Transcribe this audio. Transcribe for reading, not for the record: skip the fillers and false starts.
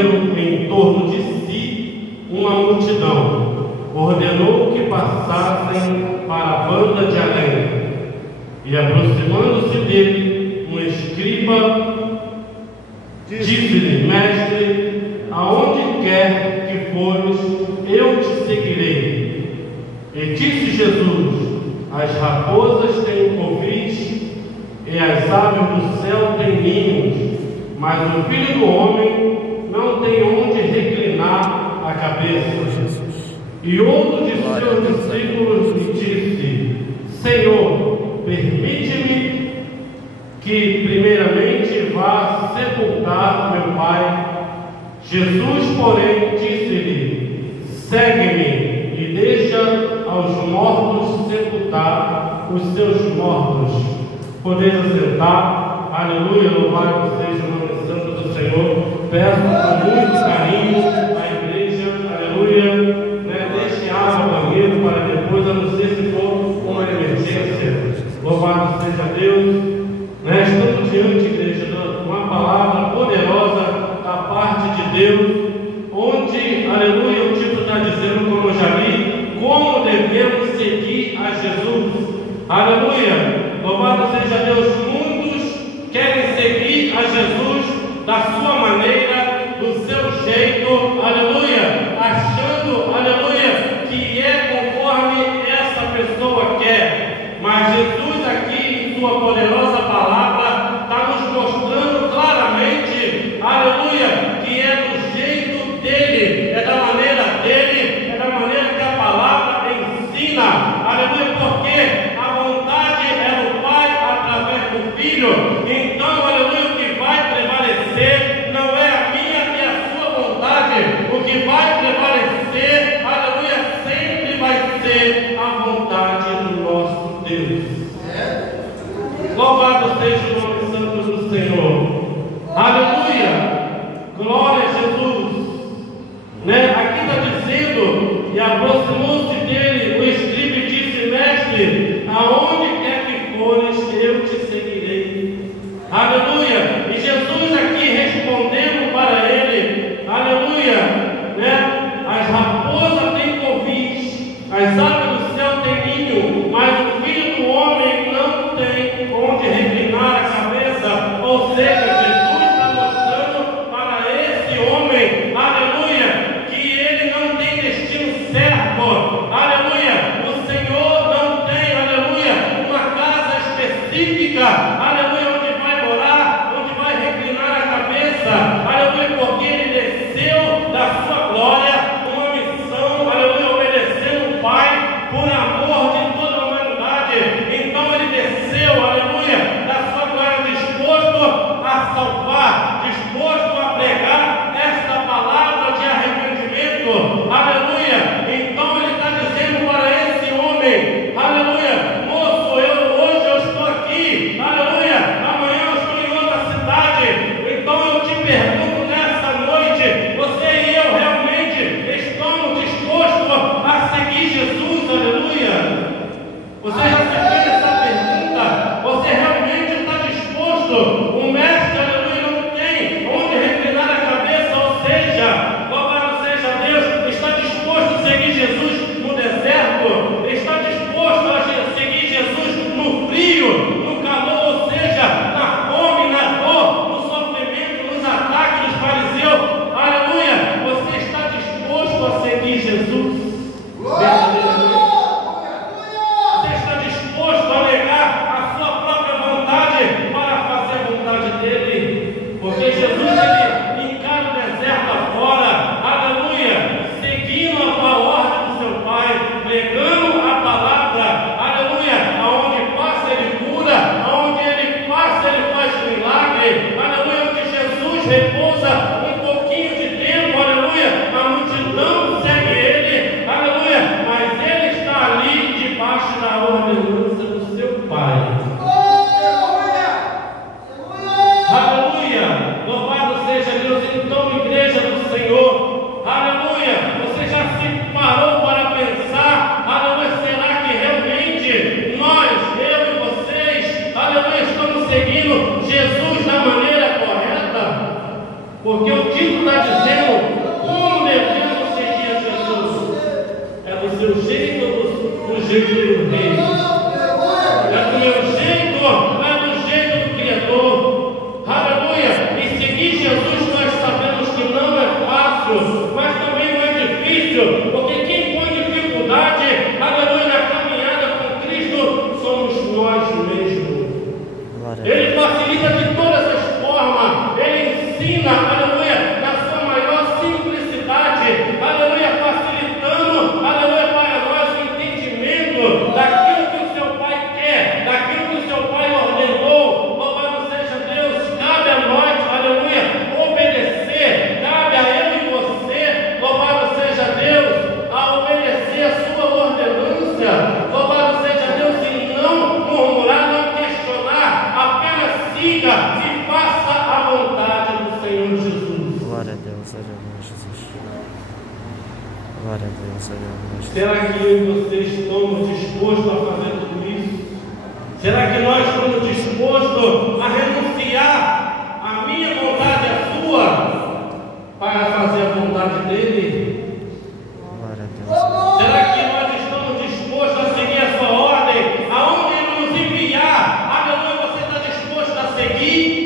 em torno de si uma multidão, ordenou que passassem para a banda de além. E aproximando-se dele, um escriba disse-lhe: Mestre, aonde quer que fores, eu te seguirei. E disse Jesus: as raposas têm covis e as aves do céu têm ninhos, mas o Filho do Homem não tem onde reclinar a cabeça. E outro de seus discípulos lhe disse: Senhor, permite-me que primeiramente vá sepultar meu pai. Jesus, porém, disse-lhe: segue-me e deixa aos mortos sepultar os seus mortos. Podeis assentar. Aleluia, louvado seja o nome santo do Senhor. Peço com muito carinho à igreja, aleluia, deixe água no banheiro para depois, a não ser se for uma emergência. Louvado seja Deus. Estamos diante, igreja, de uma palavra poderosa da parte de Deus, onde, aleluia, o título está dizendo, como eu já li, como devemos seguir a Jesus. Aleluia, louvado seja Deus. Muitos querem seguir a Jesus da sua maneira, do seu jeito, aleluia, achando, aleluia, que é conforme essa pessoa quer. Mas Jesus aqui, em sua poderosa palavra, está nos mostrando claramente, aleluia, que é do jeito dele, é da maneira dele, é da maneira que a palavra ensina, aleluia, porque a vontade é do Pai através do Filho. Então, aleluia, o que vai prevalecer não é a minha e a sua vontade, o que vai prevalecer, aleluia, sempre vai ser a vontade do nosso Deus. Louvado seja o nome santo do Senhor. Aleluia, glória a Jesus. Aqui está dizendo: e aproximou-se dele o escriba e disse: Mestre, aonde quer que fores, eu te seguirei. Aleluia. E Jesus aqui respondendo para ele, aleluia, as raposas têm covis, as aves do céu têm ninho, mas o Filho do Homem não tem onde reclinar a cabeça. Ou seja, Jesus está mostrando para esse homem, aleluia, que ele não tem destino certo, aleluia, Jesus. Glória a Deus, aleluia. Será que eu e você estamos dispostos a fazer tudo isso? Será que nós estamos dispostos a renunciar a minha vontade e a sua para fazer a vontade dele? Glória a Deus. Será que nós estamos dispostos a seguir a sua ordem? Aonde ele nos enviar? Aleluia, você está disposto a seguir?